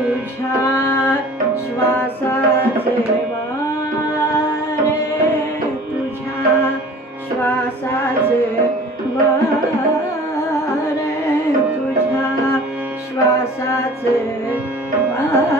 तुझ्या श्वासाचे वारे तुझ्या श्वासाचे वारे तुझ्या श्वासाचे वारे.